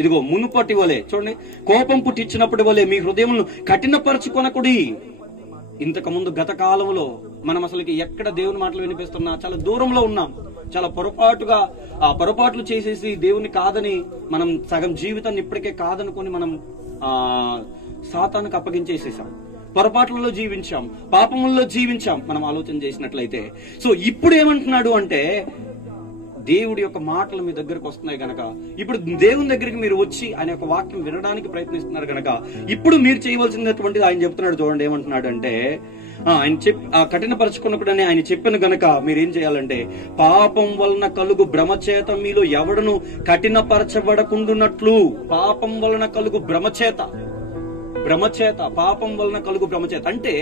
ఇదిగో మునుపటి వలె, చూడండి, కోపం పుట్టించినప్పటి వలె మీ హృదయములను కఠినపరచుకొనకుడి. ఇంతకు ముందు గత కాలంలో మనం అసలుకి ఎక్కడ దేవుని మాటలు వినిపిస్తున్నా చాలా దూరంలో ఉన్నాం. చాలా పొరపాట్లు చేసేసి దేవుని కాదని మనం సగం జీవితాన్ని ఇప్పటికే కాదనుకొని మనం సాతానుకు అప్పగించేసేసాం. పొరపాట్లలో జీవించాం, పాపముల్లో జీవించాం మనం ఆలోచన చేసినట్లయితే. సో ఇప్పుడు ఏమంటున్నాడు అంటే, దేవుడి యొక్క మాటలు మీ దగ్గరకు వస్తున్నాయి గనక, ఇప్పుడు దేవుని దగ్గరికి మీరు వచ్చి ఆయన యొక్క వాక్యం వినడానికి ప్రయత్నిస్తున్నారు గనక, ఇప్పుడు మీరు చేయవలసినటువంటిది ఆయన చెప్తున్నాడు. చూడండి ఏమంటున్నాడు అంటే, ఆయన కఠినపరచుకున్నప్పుడని ఆయన చెప్పిన గనక మీరేం చేయాలంటే, పాపం వలన కలుగు భ్రమచేత మీలో ఎవడను కఠినపరచబడకుండునట్లు. పాపం వలన కలుగు భ్రమచేత, పాపం వలన కలుగు భ్రమచేత అంటే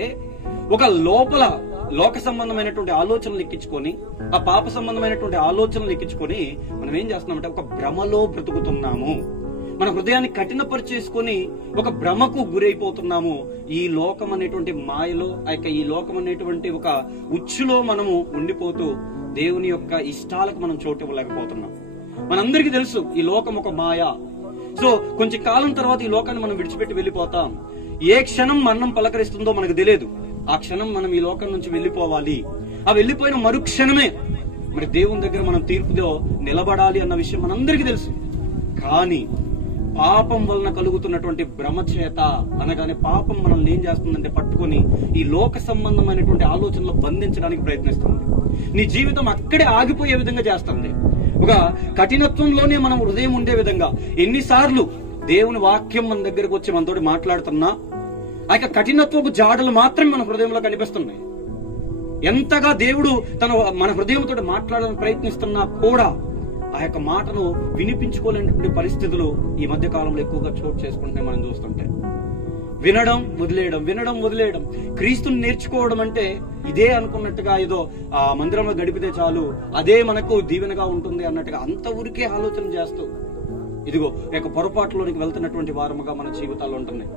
ఒక లోక సంబంధమైనటువంటి ఆలోచనలు ఎక్కించుకొని, ఆ పాప సంబంధమైనటువంటి ఆలోచనలు ఎక్కించుకొని మనం ఏం చేస్తున్నామంటే ఒక భ్రమలో బ్రతుకుతున్నాము. మన హృదయాన్ని కఠినపరిచేసుకొని ఒక భ్రమకు గురైపోతున్నాము. ఈ లోకం అనేటువంటి మాయలో, ఈ లోకం అనేటువంటి ఒక ఉచ్చులో మనము ఉండిపోతూ దేవుని యొక్క ఇష్టాలకు మనం చోటు ఇవ్వలేకపోతున్నాం. మనందరికీ తెలుసు ఈ లోకం ఒక మాయ. సో కొంచెం కాలం తర్వాత ఈ లోకాన్ని మనం విడిచిపెట్టి వెళ్ళిపోతాం. ఏ క్షణం మరణం పలకరిస్తుందో మనకు తెలియదు. ఆ క్షణం మనం ఈ లోకం నుంచి వెళ్ళిపోవాలి. ఆ వెళ్ళిపోయిన మరుక్షణమే మరి దేవుని దగ్గర మనం తీర్పులో నిలబడాలి అన్న విషయం మనందరికీ తెలుసు. కానీ పాపం వలన కలుగుతున్నటువంటి భ్రమచేత అనగానే, పాపం మనల్ని ఏం చేస్తుందంటే పట్టుకొని ఈ లోక సంబంధమైనటువంటి ఆలోచనలో బంధించడానికి ప్రయత్నిస్తుంది. నీ జీవితం అక్కడే ఆగిపోయే విధంగా చేస్తుంది. ఒక కఠినత్వంలోనే మనం హృదయం ఉండే విధంగా. ఎన్నిసార్లు దేవుని వాక్యం మన దగ్గరకు వచ్చి మనతోటి మాట్లాడుతున్నా ఆ యొక్క కఠినత్వపు జాడలు మాత్రం మన హృదయంలో కనిపిస్తున్నాయి. ఎంతగా దేవుడు మన హృదయంతో మాట్లాడాలని ప్రయత్నిస్తున్నా కూడా ఆ యొక్క మాటను వినిపించుకోలేనటువంటి పరిస్థితులు ఈ మధ్య కాలంలో ఎక్కువగా చోటు చేసుకుంటే మనం చూస్తుంటే, వినడం వదిలేయడం. క్రీస్తుని నేర్చుకోవడం అంటే ఇదే అనుకున్నట్టుగా, ఏదో ఆ మందిరంలో గడిపితే చాలు, అదే మనకు దీవెనగా ఉంటుంది అన్నట్టుగా అంత ఊరికే ఆలోచన చేస్తూ ఇదిగో యొక్క పొరపాటులోనికి వెళ్తున్నటువంటి వారముగా మన జీవితాల్లో ఉంటున్నాయి.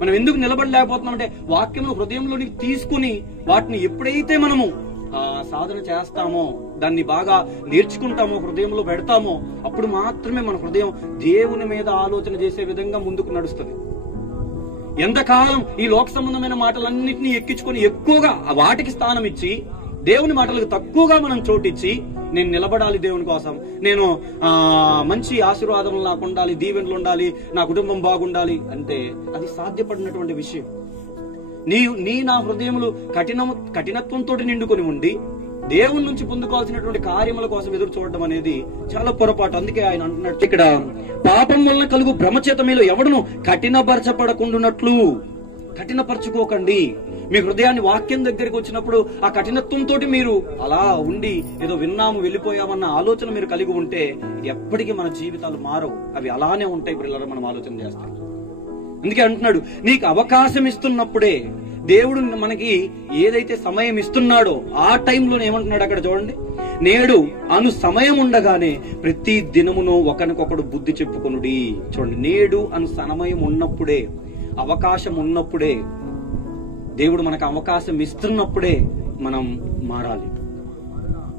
మనం ఎందుకు నిలబడలేకపోతున్నాం అంటే, వాక్యమును హృదయంలోనికి తీసుకుని వాటిని ఎప్పుడైతే మనము సాధన చేస్తామో, దాన్ని బాగా నేర్చుకుంటామో, హృదయంలో పెడతామో, అప్పుడు మాత్రమే మన హృదయం దేవుని మీద ఆలోచన చేసే విధంగా ముందుకు నడుస్తుంది. ఎంతకాలం ఈ లోక సంబంధమైన మాటలన్నింటినీ ఎక్కించుకొని ఎక్కువగా వాటికి స్థానం ఇచ్చి దేవుని మాటలకు తక్కువగా మనం చోటిచ్చి, నేను నిలబడాలి దేవుని కోసం, నేను మంచి ఆశీర్వాదం నాకు ఉండాలి, దీవెనలు ఉండాలి, నా కుటుంబం బాగుండాలి అంటే అది సాధ్యపడినటువంటి విషయం. నా హృదయములు కఠినత్వంతో నిండుకొని ఉండి దేవుని నుంచి పొందుకోవాల్సినటువంటి కార్యముల కోసం ఎదురు చూడడం అనేది చాలా పొరపాటు. అందుకే ఆయన అంటున్నట్టు ఇక్కడ, పాపం వలన కలుగు భ్రమచేత మీలో ఎవడును కఠినపరచబడకుండునట్లు. కఠినపరచుకోకండి. మీ హృదయాన్ని వాక్యం దగ్గరికి వచ్చినప్పుడు ఆ కఠినత్వంతో మీరు అలా ఉండి ఏదో విన్నాము వెళ్ళిపోయామన్న ఆలోచన మీరు కలిగి ఉంటే ఎప్పటికీ మన జీవితాలు మారవు. అవి అలానే ఉంటాయి. పిల్లలు మనం ఆలోచన చేస్తాం. అందుకే అంటున్నాడు, నీకు అవకాశం ఇస్తున్నప్పుడే దేవుడు మనకి ఏదైతే సమయం ఇస్తున్నాడో ఆ టైంలో ఏమంటున్నాడు అక్కడ చూడండి, నేడు అను సమయం ఉండగానే ప్రతి దినమును ఒకరికొకడు బుద్ధి చెప్పుకొనుడి. చూడండి, నేడు అను సమయం ఉన్నప్పుడే, అవకాశం ఉన్నప్పుడే, దేవుడు మనకు అవకాశం ఇస్తున్నప్పుడే మనం మారాలి.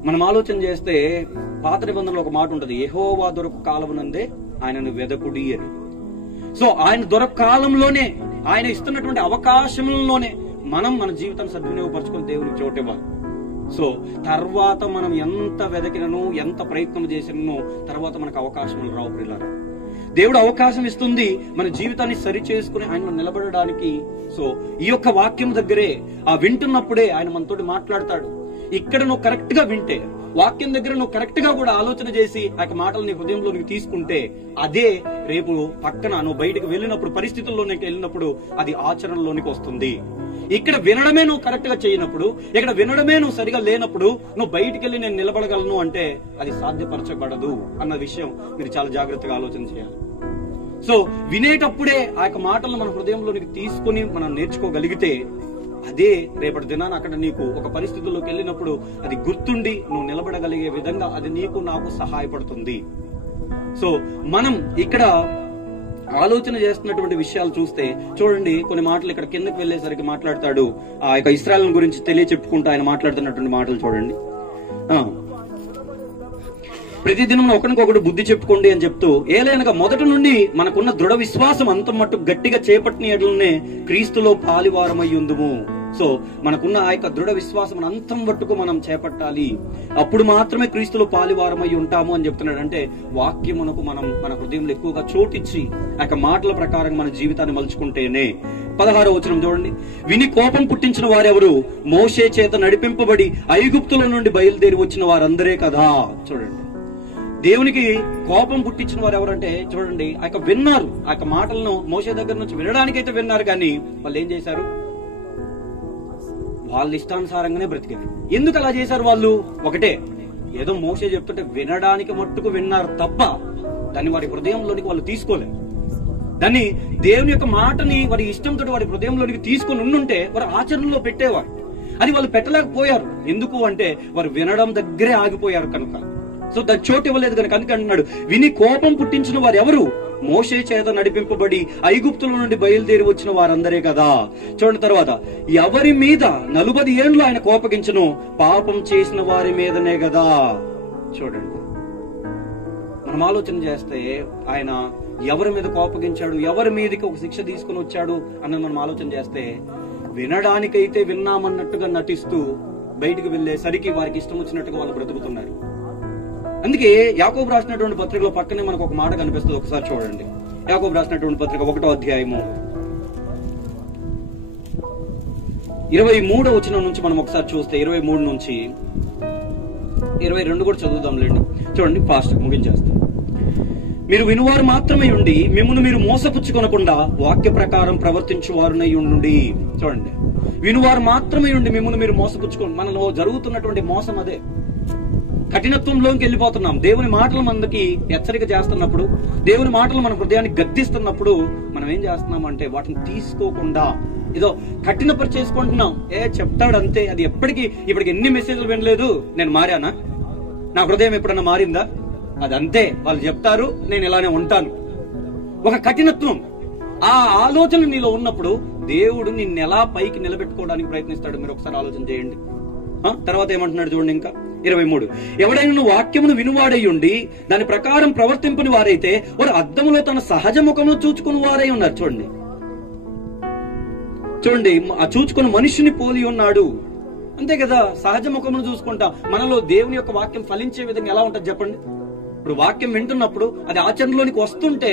మనం ఆలోచన చేస్తే పాత నిబంధనలో ఒక మాట ఉంటది, యెహోవా దొరకు కాలమునందే ఆయనను వెదకుడి అని. సో ఆయన దొరక కాలంలోనే, ఆయన ఇస్తున్నటువంటి అవకాశంలోనే మనం మన జీవితాన్ని సద్వినియోగపరచుకొని దేవునికి చోటివ్వాలి. సో తర్వాత మనం ఎంత వెదకినను, ఎంత ప్రయత్నం చేసినను తర్వాత మనకు అవకాశం రావు. పిల్లలు, దేవుడు అవకాశం ఇస్తుంది మన జీవితాన్ని సరి చేసుకుని ఆయన నిలబడడానికి. సో ఈ యొక్క వాక్యం దగ్గరే వింటున్నప్పుడే ఆయన మనతోటి మాట్లాడతాడు. ఇక్కడ నువ్వు కరెక్ట్ గా వింటే, వాక్యం దగ్గర నువ్వు కరెక్ట్ గా కూడా ఆలోచన చేసి ఆ యొక్క మాటలు నీ హృదయంలోనికి తీసుకుంటే, అదే రేపు పక్కన నువ్వు బయటకు వెళ్ళినప్పుడు, పరిస్థితుల్లోనికి వెళ్ళినప్పుడు అది ఆచరణలోనికి వస్తుంది. ఇక్కడ వినడమే నువ్వు కరెక్ట్ గా చేయనప్పుడు, ఇక్కడ వినడమే నువ్వు సరిగా లేనప్పుడు నువ్వు బయటికి వెళ్ళి నేను నిలబడగలను అంటే అది సాధ్యపరచబడదు అన్న విషయం మీరు చాలా జాగ్రత్తగా ఆలోచన చేయాలి. సో వినేటప్పుడే ఆ యొక్క మాటలను మన హృదయంలోనికి తీసుకుని మనం నేర్చుకోగలిగితే, అదే రేపటి దినాన అక్కడ నీకు ఒక పరిస్థితుల్లోకి వెళ్ళినప్పుడు అది గుర్తుండి నువ్వు నిలబడగలిగే విధంగా అది నీకు నాకు సహాయపడుతుంది. సో మనం ఇక్కడ ఆలోచన చేస్తున్నటువంటి విషయాలు చూస్తే చూడండి, కొన్ని మాటలు ఇక్కడ కిందకి వెళ్ళేసరికి మాట్లాడతాడు. ఆ యొక్క ఇశ్రాయేలు గురించి తెలియచెప్పుకుంటూ ఆయన మాట్లాడుతున్నటువంటి మాటలు చూడండి. ప్రతిదినం ఒకరికొకటి బుద్ధి చెప్పుకోండి అని చెప్తూ, ఏలైనగా మొదటి నుండి మనకున్న దృఢ విశ్వాసం అంత మట్టు గట్టిగా చేపట్టిన ఎడలనే క్రీస్తులో పాలివారమై ఉందుము. సో మనకున్న ఆ యొక్క దృఢ విశ్వాసం అంతం మట్టుకు మనం చేపట్టాలి. అప్పుడు మాత్రమే క్రీస్తులో పాలివారమై ఉంటాము అని చెప్తున్నాడు. అంటే వాక్యమునకు మనం మన హృదయంలో ఎక్కువగా చోటిచ్చి ఆ యొక్క మాటల ప్రకారం మన జీవితాన్ని మలుచుకుంటేనే. 16వ వచనం చూడండి. విని కోపం పుట్టించిన వారెవరు? మోషే చేత నడిపింపబడి ఐగుప్తుల నుండి బయలుదేరి వచ్చిన వారందరే కదా. చూడండి, దేవునికి కోపం పుట్టించిన వారు ఎవరంటే, చూడండి, ఆ యొక్క విన్నారు, ఆ యొక్క మాటలను మోషే దగ్గర నుంచి వినడానికైతే విన్నారు, కానీ వాళ్ళు ఏం చేశారు? వాళ్ళ ఇష్టానుసారంగానే బ్రతికారు. ఎందుకు అలా చేశారు వాళ్ళు? ఒకటే, ఏదో మోషే చెప్తుంటే వినడానికి మట్టుకు విన్నారు తప్ప దాన్ని వారి హృదయంలోనికి వాళ్ళు తీసుకోలేరు. దాన్ని దేవుని యొక్క మాటని వారి ఇష్టంతో వారి హృదయంలోనికి తీసుకొని ఉండుంటే వారు ఆచరణలో పెట్టేవారు. అది వాళ్ళు పెట్టలేకపోయారు. ఎందుకు అంటే వారు వినడం దగ్గరే ఆగిపోయారు కనుక. సో దాని చోటు ఇవ్వలేదు కనుక. అందుకే అంటున్నాడు, విని కోపం పుట్టించిన వారు ఎవరు? మోషే చేత నడిపింపబడి ఐగుప్తుల నుండి బయలుదేరి వచ్చిన వారందరే కదా. చూడండి తర్వాత, ఎవరి మీద 40 ఏండ్లు ఆయన కోపగించను? పాపం చేసిన వారి మీదనే కదా. చూడండి, మనం ఆలోచన చేస్తే ఆయన ఎవరి మీద కోపగించాడు, ఎవరి మీదకి ఒక శిక్ష తీసుకుని వచ్చాడు అన్నది మనం ఆలోచన చేస్తే, వినడానికైతే విన్నామన్నట్టుగా నటిస్తూ బయటికి వెళ్లేసరికి వారికి ఇష్టం వచ్చినట్టుగా వాళ్ళు బ్రతుకుతున్నారు. అందుకే యాకోబు రాసినటువంటి పత్రికలో పక్కనే మనకు ఒక మాట కనిపిస్తుంది. ఒకసారి చూడండి, యాకోబు రాసినటువంటి పత్రిక 1వ అధ్యాయము 23వ వచనం నుంచి మనం ఒకసారి చూస్తే, 23 నుంచి 22 కూడా చదువుదాంలేండి. చూడండి, ఫాస్ట్ ముగించేస్తాం. మీరు వినువారు మాత్రమే ఉండి మిమ్మును మీరు మోసపుచ్చుకొనకుండా వాక్య ప్రకారం ప్రవర్తించువారునై ఉండి. చూడండి, వినువారు మాత్రమే ఉండి మిమ్మును మీరు మోసపుచ్చుకోండి. మనలో జరుగుతున్నటువంటి మోసం అదే. కఠినత్వంలోకి వెళ్ళిపోతున్నాం. దేవుని మాటలు మనకి హెచ్చరిక చేస్తున్నప్పుడు, దేవుని మాటలు మన హృదయాన్ని గద్దిస్తున్నప్పుడు మనం ఏం చేస్తున్నాం అంటే వాటిని తీసుకోకుండా ఏదో కఠినపరిచేసుకుంటున్నాం. చెప్తాడు అంతే. అది ఇప్పటికి ఎన్ని మెసేజ్లు వినలేదు, నేను మారానా? నా హృదయం ఎప్పుడన్నా మారిందా? అది అంతే, వాళ్ళు చెప్తారు, నేను ఇలానే ఉంటాను. ఒక కఠినత్వం, ఆ ఆలోచన నీలో ఉన్నప్పుడు దేవుడు నిన్ను ఎలా పైకి నిలబెట్టుకోవడానికి ప్రయత్నిస్తాడు మీరు ఒకసారి ఆలోచన చేయండి. తర్వాత ఏమంటున్నాడు చూడండి, ఇంకా 23, ఎవడైనా వాక్యమును వినువాడై ఉండి దాని ప్రకారం ప్రవర్తింపని వారైతే వారు అద్దములో తన సహజ ముఖమును చూచుకుని వారై ఉన్నారు. చూడండి, ఆ చూచుకుని మనుషుని పోలి ఉన్నాడు. అంతే కదా, సహజ ముఖమును చూసుకుంటా. మనలో దేవుని యొక్క వాక్యం ఫలించే విధంగా ఎలా ఉంటుంది చెప్పండి? ఇప్పుడు వాక్యం వింటున్నప్పుడు అది ఆచరణలోనికి వస్తుంటే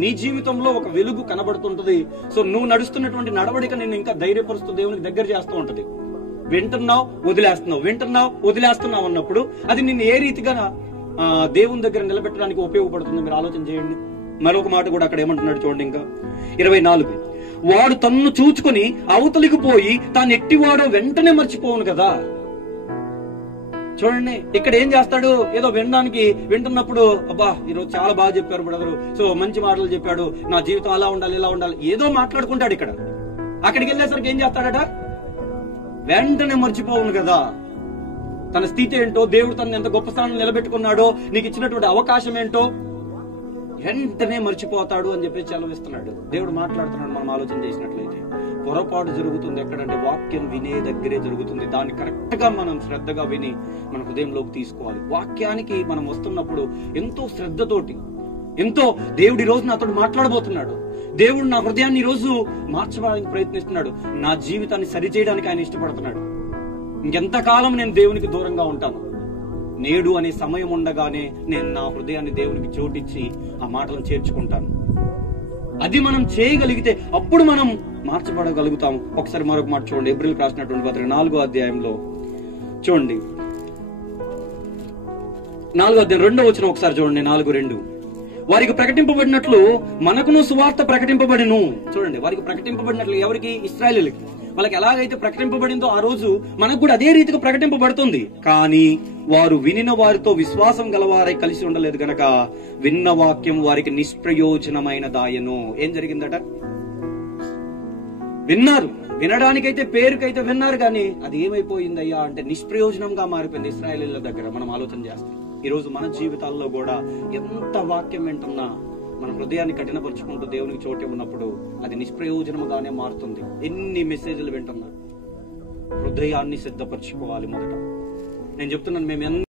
నీ జీవితంలో ఒక వెలుగు కనబడుతుంటది. సో నువ్వు నడుస్తున్నటువంటి నడవడిక నిన్ను ఇంకా ధైర్యపరుస్తూ దేవునికి దగ్గర చేస్తూ ఉంటది. వింటున్నావు, వదిలేస్తున్నావు అన్నప్పుడు అది నిన్ను ఏ రీతిగా దేవుని దగ్గర నిలబెట్టడానికి ఉపయోగపడుతుందో మీరు ఆలోచన చేయండి. మరొక మాట కూడా అక్కడ ఏమంటున్నాడు చూడండి, ఇంకా 24, వాడు తన్ను చూచుకొని అవతలికి పోయి తాను ఎట్టివాడో వెంటనే మర్చిపోవును కదా. చూడండి, ఇక్కడ ఏం చేస్తాడు? ఏదో వింటున్నప్పుడు, అబ్బా ఈరోజు చాలా బాగా చెప్పారు బ్రదరు, సో మంచి మాటలు చెప్పాడు, నా జీవితం అలా ఉండాలి ఇలా ఉండాలి, ఏదో మాట్లాడుకుంటాడు. అక్కడికి వెళ్ళేసరికి ఏం చేస్తాడట? వెంటనే మర్చిపోవును కదా తన స్థితి ఏంటో, దేవుడు తనని ఎంత గొప్ప స్థానం నిలబెట్టుకున్నాడో, నీకు ఇచ్చినటువంటి అవకాశం ఏంటో వెంటనే మర్చిపోతాడు అని చెప్పి చలవిస్తున్నాడు. దేవుడు మాట్లాడుతున్నాడు. మనం ఆలోచన చేసినట్లయితే పొరపాటు జరుగుతుంది ఎక్కడంటే వాక్యం వినే దగ్గరే జరుగుతుంది. దాన్ని కరెక్ట్ గా మనం శ్రద్ధగా విని మన హృదయంలోకి తీసుకోవాలి. వాక్యానికి మనం వస్తున్నప్పుడు ఎంతో శ్రద్ధతోటి, ఎంతో దేవుడు ఈ రోజు నాతో మాట్లాడబోతున్నాడు, దేవుడు నా హృదయాన్ని ఈ రోజు మార్చడానికి ప్రయత్నిస్తున్నాడు, నా జీవితాన్ని సరిచేయడానికి ఆయన ఇష్టపడుతున్నాడు. ఇంకెంతకాలం నేను దేవునికి దూరంగా ఉంటాను? నేడు అనే సమయం ఉండగానే నేను నా హృదయాన్ని దేవునికి చోటిచ్చి ఆ మాటలను చేర్చుకుంటాను. అది మనం చేయగలిగితే అప్పుడు మనం మార్చబడగలుగుతాము. ఒకసారి మరొక మాట చూడండి, ఏప్రిల్ రాసినటువంటి పత్రిక 4వ అధ్యాయంలో చూడండి, 4వ అధ్యాయం 2వ వచనం ఒకసారి చూడండి. 4:2, వారికి ప్రకటింపబడినట్లు మనకును సువార్త ప్రకటింపబడిను. చూడండి, వారికి ప్రకటింపబడినట్లు ఎవరికి? ఇశ్రాయేలులకి. వాళ్ళకి ఎలాగైతే ప్రకటింపబడిందో ఆ రోజు మనకు కూడా అదే రీతిగా ప్రకటింపబడుతుంది. కానీ వారు వినిన వారితో విశ్వాసం గలవారై కలిసి ఉండలేదు గనక విన్న వాక్యం వారికి నిష్ప్రయోజనమైన దాయను. ఏం జరిగిందట? విన్నారు, వినడానికైతే పేరుకైతే విన్నారు, కానీ అది ఏమైపోయిందయ్యా అంటే నిష్ప్రయోజనంగా మారిపోయింది ఇశ్రాయేలీయుల దగ్గర. మనం ఆలోచన చేస్తాం. ఈ రోజు మన జీవితాల్లో కూడా ఎంత వాక్యం వింటున్నా మన హృదయాన్ని కఠినపరుచుకుంటూ దేవునికి చోటు ఉన్నప్పుడు అది నిష్ప్రయోజనముగానే మారుతుంది. ఎన్ని మెసేజ్లు వింటున్నా హృదయాన్ని సిద్ధపరచుకోవాలి. మొదట నేను చెప్తున్నాను, మేము